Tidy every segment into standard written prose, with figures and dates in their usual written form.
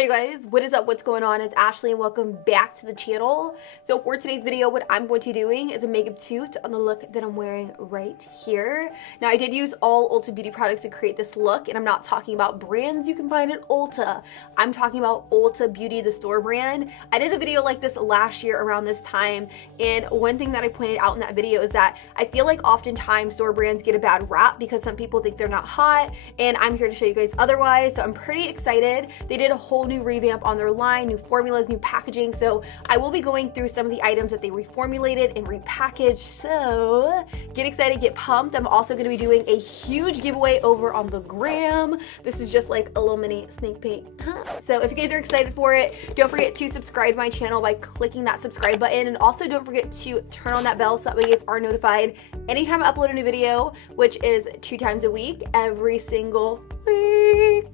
Hey guys, what is up? What's going on? It's Ashley and welcome back to the channel. So for today's video, what I'm going to be doing is a makeup tutorial on the look that I'm wearing right here. Now I did use all Ulta Beauty products to create this look, and I'm not talking about brands you can find at Ulta. I'm talking about Ulta Beauty, the store brand. I did a video like this last year around this time, and one thing that I pointed out in that video is that I feel like oftentimes store brands get a bad rap because some people think they're not hot, and I'm here to show you guys otherwise. So I'm pretty excited. They did a whole new revamp on their line, new formulas, new packaging. So I will be going through some of the items that they reformulated and repackaged. So get excited, get pumped. I'm also going to be doing a huge giveaway over on the gram. This is just like a little mini sneak peek. So if you guys are excited for it, don't forget to subscribe to my channel by clicking that subscribe button, and also don't forget to turn on that bell so that way you guys are notified anytime I upload a new video, which is 2 times a week, every single week.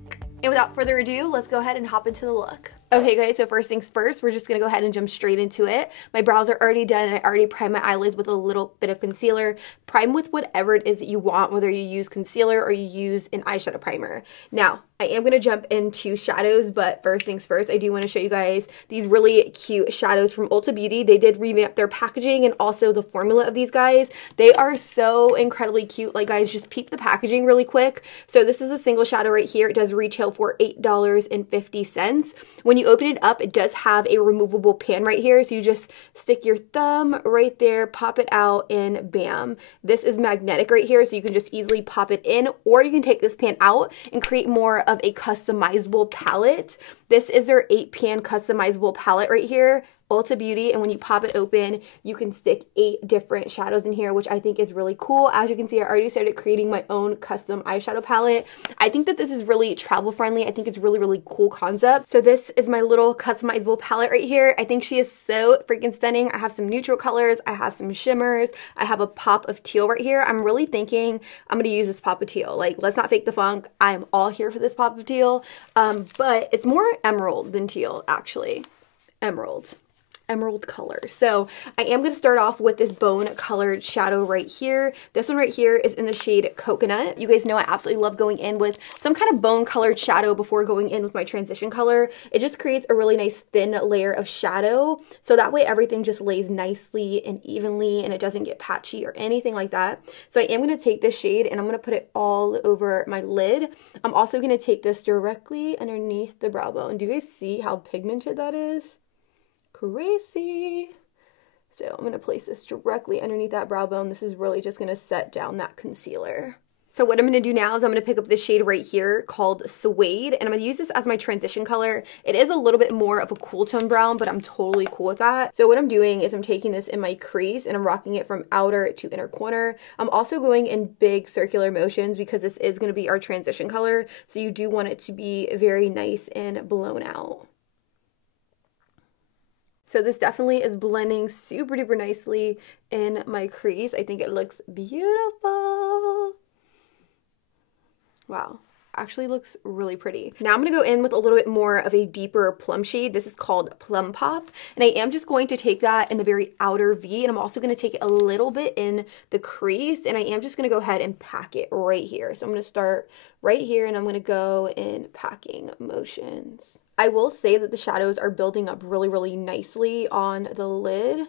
And without further ado, let's go ahead and hop into the look. Okay guys, so first things first, we're just gonna go ahead and jump straight into it. My brows are already done, and I already primed my eyelids with a little bit of concealer. Prime with whatever it is that you want, whether you use concealer or you use an eyeshadow primer. Now, I am gonna jump into shadows, but first things first, I do wanna show you guys these really cute shadows from Ulta Beauty. They did revamp their packaging and also the formula of these guys. They are so incredibly cute. Like guys, just peep the packaging really quick. So this is a single shadow right here. It does retail for $8.50. When you open it up, it does have a removable pan right here. So you just stick your thumb right there, pop it out, and bam. This is magnetic right here, so you can just easily pop it in, or you can take this pan out and create more of a customizable palette. This is their 8-pan customizable palette right here, Ulta Beauty, and when you pop it open, you can stick 8 different shadows in here, which I think is really cool. As you can see, I already started creating my own custom eyeshadow palette. I think that this is really travel friendly. I think it's really, really cool concept. So this is my little customizable palette right here. I think she is so freaking stunning. I have some neutral colors, I have some shimmers, I have a pop of teal right here. I'm really thinking I'm gonna use this pop of teal. Like, let's not fake the funk. I'm all here for this pop of teal, but it's more emerald than teal, actually. Emerald color. So I am going to start off with this bone colored shadow right here. This one right here is in the shade Coconut. You guys know I absolutely love going in with some kind of bone colored shadow before going in with my transition color. It just creates a really nice thin layer of shadow, so that way everything just lays nicely and evenly and it doesn't get patchy or anything like that. So I am going to take this shade and I'm going to put it all over my lid. I'm also going to take this directly underneath the brow bone. Do you guys see how pigmented that is? Crazy. So I'm going to place this directly underneath that brow bone. This is really just going to set down that concealer. So what I'm going to do now is I'm going to pick up this shade right here called Suede, and I'm going to use this as my transition color. It is a little bit more of a cool tone brown, but I'm totally cool with that. So what I'm doing is I'm taking this in my crease and I'm rocking it from outer to inner corner. I'm also going in big circular motions because this is going to be our transition color. So you do want it to be very nice and blown out. So this definitely is blending super duper nicely in my crease. I think it looks beautiful. Wow, actually looks really pretty. Now I'm gonna go in with a little bit more of a deeper plum shade. This is called Plum Pop, and I am just going to take that in the very outer V, and I'm also gonna take it a little bit in the crease, and I am just gonna go ahead and pack it right here. So I'm gonna start right here, and I'm gonna go in packing motions. I will say that the shadows are building up really, really nicely on the lid.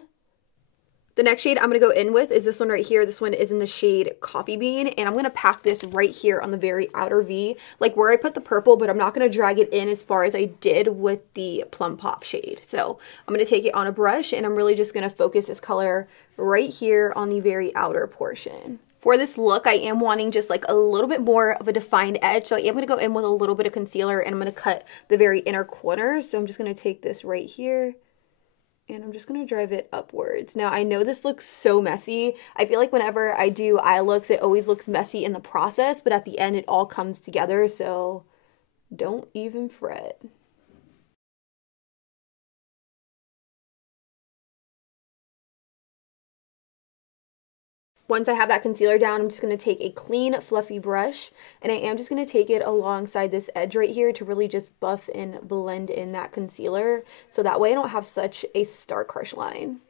The next shade I'm going to go in with is this one right here. This one is in the shade Coffee Bean, and I'm going to pack this right here on the very outer V, like where I put the purple, but I'm not going to drag it in as far as I did with the Plum Pop shade. So I'm going to take it on a brush, and I'm really just going to focus this color right here on the very outer portion. For this look, I am wanting just like a little bit more of a defined edge, so I am going to go in with a little bit of concealer, and I'm going to cut the very inner corner. So I'm just going to take this right here, and I'm just going to drive it upwards. Now, I know this looks so messy. I feel like whenever I do eye looks, it always looks messy in the process, but at the end, it all comes together, so don't even fret. Once I have that concealer down, I'm just going to take a clean, fluffy brush, and I am just going to take it alongside this edge right here to really just buff and blend in that concealer, so that way I don't have such a stark harsh line.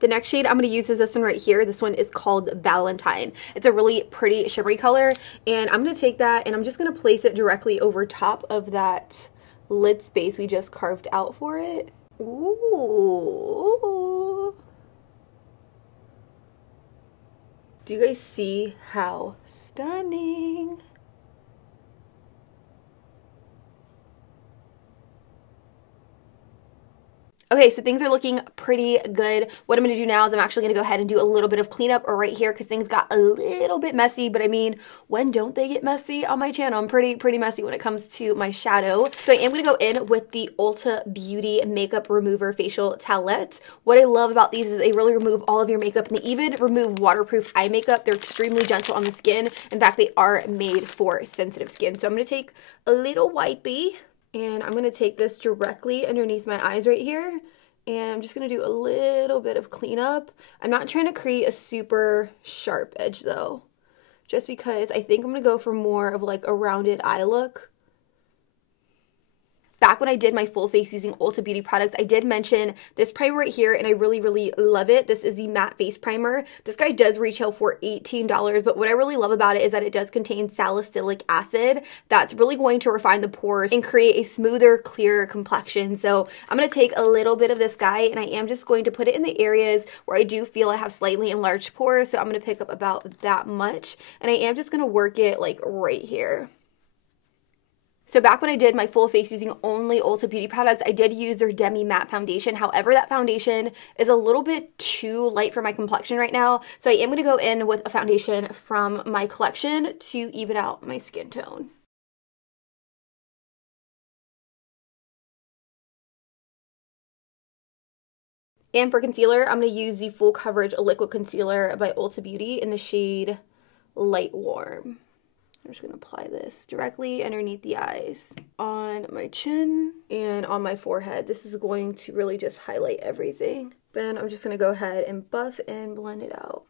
The next shade I'm going to use is this one right here. This one is called Valentine. It's a really pretty shimmery color, and I'm going to take that and I'm just going to place it directly over top of that lid space we just carved out for it. Ooh. Do you guys see how stunning? Okay, so things are looking pretty good. What I'm going to do now is I'm actually going to go ahead and do a little bit of cleanup right here because things got a little bit messy. But I mean, when don't they get messy on my channel? I'm pretty messy when it comes to my shadow. So I am going to go in with the Ulta Beauty Makeup Remover Facial Towelette. What I love about these is they really remove all of your makeup, and they even remove waterproof eye makeup. They're extremely gentle on the skin. In fact, they are made for sensitive skin. So I'm going to take a little wipey. And I'm going to take this directly underneath my eyes right here. And I'm just going to do a little bit of cleanup. I'm not trying to create a super sharp edge though. Just because I think I'm going to go for more of like a rounded eye look. Back when I did my full face using Ulta Beauty products, I did mention this primer right here, and I really love it. This is the matte face primer. This guy does retail for $18, but what I really love about it is that it does contain salicylic acid that's really going to refine the pores and create a smoother, clearer complexion. So I'm going to take a little bit of this guy, and I am just going to put it in the areas where I do feel I have slightly enlarged pores. So I'm going to pick up about that much, and I am just going to work it like right here. So back when I did my full face using only Ulta Beauty products, I did use their Demi Matte Foundation. However, that foundation is a little bit too light for my complexion right now. So I am going to go in with a foundation from my collection to even out my skin tone. And for concealer, I'm going to use the Full Coverage Liquid Concealer by Ulta Beauty in the shade Light Warm. I'm just going to apply this directly underneath the eyes, on my chin, and on my forehead. This is going to really just highlight everything. Then I'm just going to go ahead and buff and blend it out.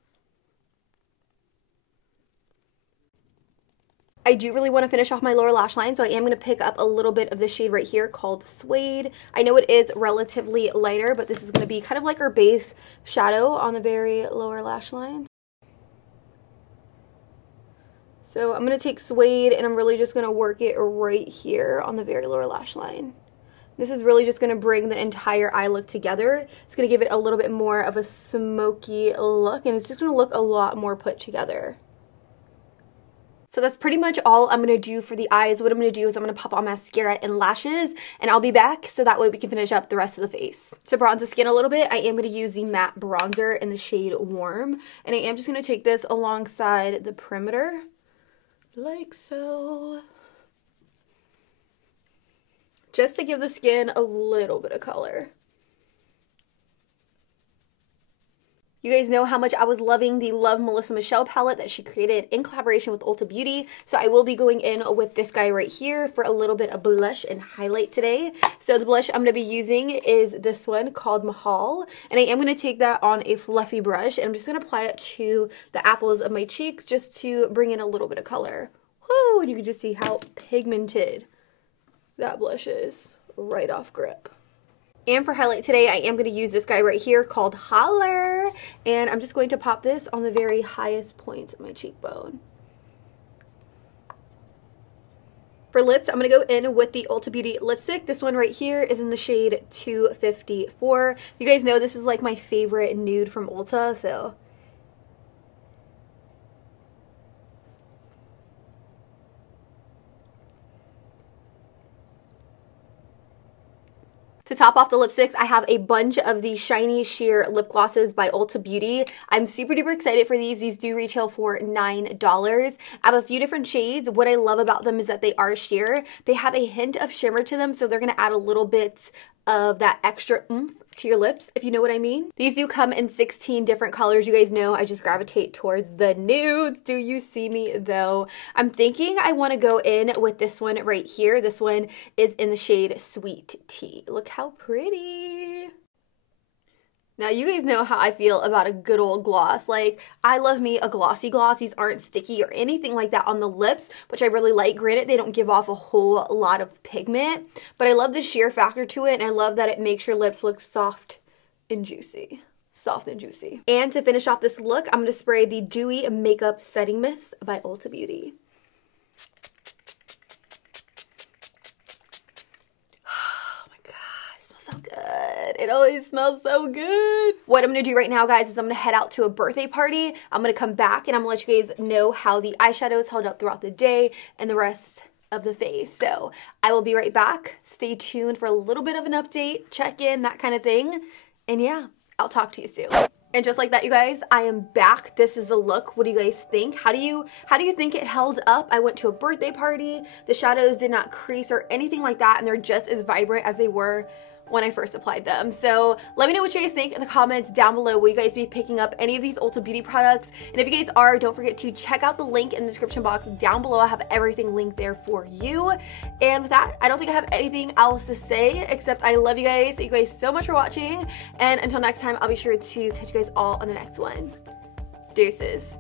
I do really want to finish off my lower lash line, so I am going to pick up a little bit of this shade right here called Suede. I know it is relatively lighter, but this is going to be kind of like our base shadow on the very lower lash line. So I'm going to take Suede, and I'm really just going to work it right here on the very lower lash line. This is really just going to bring the entire eye look together. It's going to give it a little bit more of a smoky look, and it's just going to look a lot more put together. So that's pretty much all I'm going to do for the eyes. What I'm going to do is I'm going to pop on mascara and lashes, and I'll be back so that way we can finish up the rest of the face. To bronze the skin a little bit, I am going to use the matte bronzer in the shade Warm, and I am just going to take this alongside the perimeter. Like so. Just to give the skin a little bit of color. You guys know how much I was loving the Love Melissa Michelle palette that she created in collaboration with Ulta Beauty. So I will be going in with this guy right here for a little bit of blush and highlight today. So the blush I'm going to be using is this one called Mahal. And I am going to take that on a fluffy brush, and I'm just going to apply it to the apples of my cheeks just to bring in a little bit of color. Woo! And you can just see how pigmented that blush is right off grip. And for highlight today, I am going to use this guy right here called Holler. And I'm just going to pop this on the very highest point of my cheekbone. For lips, I'm going to go in with the Ulta Beauty lipstick. This one right here is in the shade 254. You guys know this is like my favorite nude from Ulta, so... To top off the lipsticks, I have a bunch of the Shiny Sheer lip glosses by Ulta Beauty. I'm super duper excited for these. These do retail for $9. I have a few different shades. What I love about them is that they are sheer. They have a hint of shimmer to them, so they're going to add a little bit of that extra oomph to your lips, if you know what I mean. These do come in 16 different colors. You guys know I just gravitate towards the nudes. Do you see me though? I'm thinking I want to go in with this one right here. This one is in the shade Sweet Tea. Look how pretty. Now, you guys know how I feel about a good old gloss. Like, I love me a glossy gloss. These aren't sticky or anything like that on the lips, which I really like. Granted, they don't give off a whole lot of pigment, but I love the sheer factor to it, and I love that it makes your lips look soft and juicy. Soft and juicy. And to finish off this look, I'm going to spray the Dewy Makeup Setting Mist by Ulta Beauty. so good. It always smells so good. What I'm gonna do right now, guys, is I'm gonna head out to a birthday party. I'm gonna come back and I'm gonna let you guys know how the eyeshadows held up throughout the day and the rest of the face. So I will be right back. Stay tuned for a little bit of an update, check in, that kind of thing. And yeah, I'll talk to you soon. And just like that, you guys, I am back. This is the look. What do you guys think? How do you think it held up? I went to a birthday party. The shadows did not crease or anything like that, and they're just as vibrant as they were when I first applied them. So let me know what you guys think in the comments down below. Will you guys be picking up any of these Ulta Beauty products? And if you guys are, don't forget to check out the link in the description box down below. I have everything linked there for you. And with that, I don't think I have anything else to say except I love you guys. Thank you guys so much for watching. And until next time, I'll be sure to catch you guys all on the next one. Deuces.